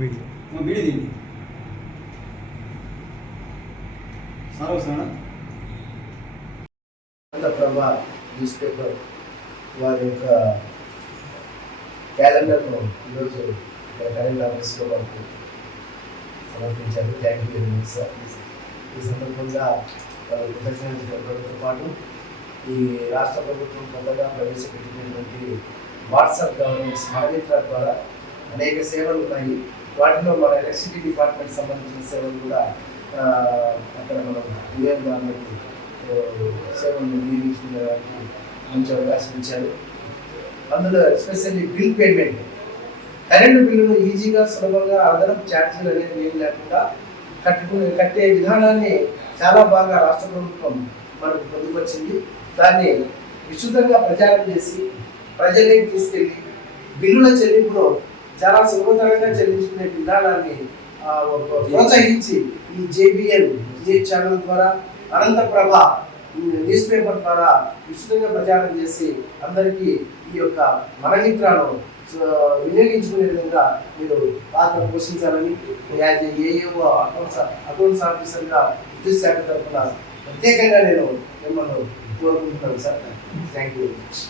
బీడి బీడి తిండి సార్ వస్తాడా ప్రభా న్యూస్ పేపర్ వారి యొక్క క్యాలెండర్ను ఈరోజు ఇక్కడ కరెంట్ ఆఫీస్లో మనకు సమర్పించారు. Thank you very much sir ఈ సందర్భంగా వారు పాటు ఈ రాష్ట్ర ప్రభుత్వం కొత్తగా ప్రవేశపెట్టినటువంటి వాట్సాప్ గవర్నెన్స్ మానిటర్ ద్వారా అనేక సేవలు ఉన్నాయి. వాటిలో మన ఎలక్ట్రిసిటీ డిపార్ట్మెంట్ సంబంధించిన సేవలు కూడా అక్కడ మనం వివేక్ ఆ, సేవలు వినియోగించుకునేదానికి మంచి అవకాశం ఇచ్చారు. అందులో ఎస్పెషల్లీ బిల్ పేమెంట్ కరెంటు బిల్లును ఈజీగా సులభంగా అదనపు ఛార్జీలు అనేది ఏం లేకుండా కట్టుకునే కట్టే విధానాన్ని చాలా బాగా రాష్ట్ర ప్రభుత్వం మనకు పొందుపరిచింది. దాన్ని విశుద్ధంగా ప్రచారం చేసి ప్రజలకి తీసుకెళ్ళి బిల్లుల చెల్లింపును చాలా సులభతరంగా చెల్లించుకునే విధానాన్ని ఒక ప్రోత్సహించి ఈ జేబిఎన్ విజయ్ ఛానల్ ద్వారా అనంతప్రభ న్యూస్ పేపర్ ద్వారా విస్తృతంగా ప్రచారం చేసి అందరికీ ఈ యొక్క మనమిత్రాను వినియోగించుకునే విధంగా మీరు పాత్ర పోషించాలని యాజ్ ఏఏఓ అకౌంట్స్ అకౌంట్స్ ఆఫీసర్గా విద్యుత్ శాఖ తరఫున ప్రత్యేకంగా నేను మిమ్మల్ని కోరుకుంటున్నాను sir. Thank you very much